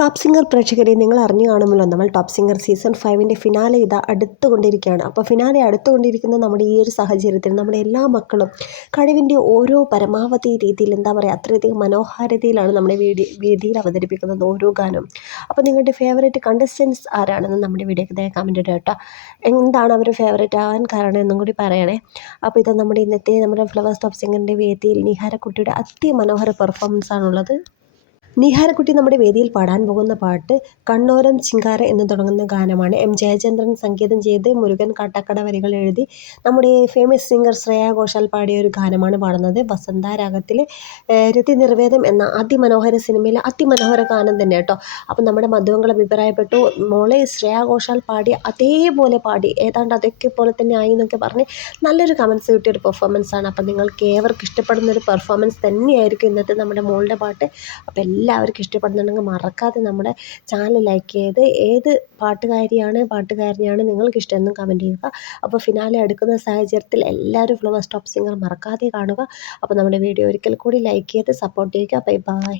Top singer പ്രേക്ഷകരെ നിങ്ങൾ അറിഞ്ഞു കാണുമല്ലോ. നമ്മൾ ടോപ്പ് സിംഗർ സീസൺ ഫൈവിന്റെ ഫിനാലെ ഇതാ അടുത്തുകൊണ്ടിരിക്കുകയാണ്. അപ്പോൾ ഫിനാലെ അടുത്തുകൊണ്ടിരിക്കുന്ന നമ്മുടെ ഈ ഒരു സാഹചര്യത്തിൽ നമ്മുടെ എല്ലാ മക്കളും കഴിവിന്റെ ഓരോ പരമാവധി രീതിയിൽ എന്താ പറയുക അത്രയധികം മനോഹാരിതയിലാണ് നമ്മുടെ വേദി വേദിയിൽ അവതരിപ്പിക്കുന്നത് ഓരോ ഗാനവും അപ്പോൾ നിങ്ങളുടെ ഫേവറേറ്റ് കണ്ടസ്റ്റൻസ് ആരാണെന്ന് നമ്മുടെ വീഡിയോക്ക് ദയ കമന്റ് ഇടുക കേട്ടോ. എന്താണ് അവർ ഫേവറേറ്റ് ആവാൻ കാരണം എന്നും കൂടി പറയണേ. അപ്പോൾ ഇത് നമ്മുടെ ഇന്നത്തെ നമ്മുടെ ഫ്ലവേഴ്സ് ടോപ്പ് സിംഗറിന്റെ വേദിയിൽ നിഹാരക്കുട്ടിയുടെ അതിമനോഹര പെർഫോമൻസ് ആണുള്ളത്. നിഹാരക്കുട്ടി നമ്മുടെ വേദിയിൽ പാടാൻ പോകുന്ന പാട്ട് കണ്ണോരം ചിങ്കാര എന്ന് തുടങ്ങുന്ന ഗാനമാണ്. എം ജയചന്ദ്രൻ സംഗീതം ചെയ്ത് മുരുകൻ കാട്ടാക്കട വരികൾ എഴുതി നമ്മുടെ ഫേമസ് സിംഗർ ശ്രേയ ഘോഷാൽ പാടിയ ഒരു ഗാനമാണ് പാടുന്നത്. വസന്ത രാഗത്തിലെ രതി നിർവേദം എന്ന അതിമനോഹര സിനിമയിലെ അതിമനോഹര ഗാനം തന്നെ കേട്ടോ. അപ്പം നമ്മുടെ മധുവങ്ങളെ അഭിപ്രായപ്പെട്ടു. മോളെ ശ്രേയ ഘോഷാൽ പാടി അതേപോലെ പാടി ഏതാണ്ട് അതൊക്കെ പോലെ തന്നെ ആയി എന്നൊക്കെ പറഞ്ഞ് നല്ലൊരു കമൻസ് കിട്ടിയൊരു പെർഫോമൻസ് ആണ്. അപ്പം നിങ്ങൾക്ക് ഏവർക്ക് ഇഷ്ടപ്പെടുന്ന ഒരു പെർഫോമൻസ് തന്നെയായിരിക്കും ഇന്നത്തെ നമ്മുടെ മോളുടെ പാട്ട്. അപ്പോൾ എല്ലാവർക്കും ഇഷ്ടപ്പെടുന്നുണ്ടെങ്കിൽ മറക്കാതെ നമ്മുടെ ചാനൽ ലൈക്ക് ചെയ്ത് ഏത് പാട്ടുകാരിയാണ് പാട്ടുകാരനെയാണ് നിങ്ങൾക്ക് ഇഷ്ടമെന്നും കമന്റ് ചെയ്യുക. അപ്പോൾ ഫിനാലെ അടുക്കുന്ന സാഹചര്യത്തിൽ എല്ലാവരും ഫ്ലവർ സ്റ്റോപ്പ് സിംഗർ മറക്കാതെ കാണുക. അപ്പോൾ നമ്മുടെ വീഡിയോ ഒരിക്കൽ കൂടി ലൈക്ക് ചെയ്ത് സപ്പോർട്ട് ചെയ്യുക. Bye bye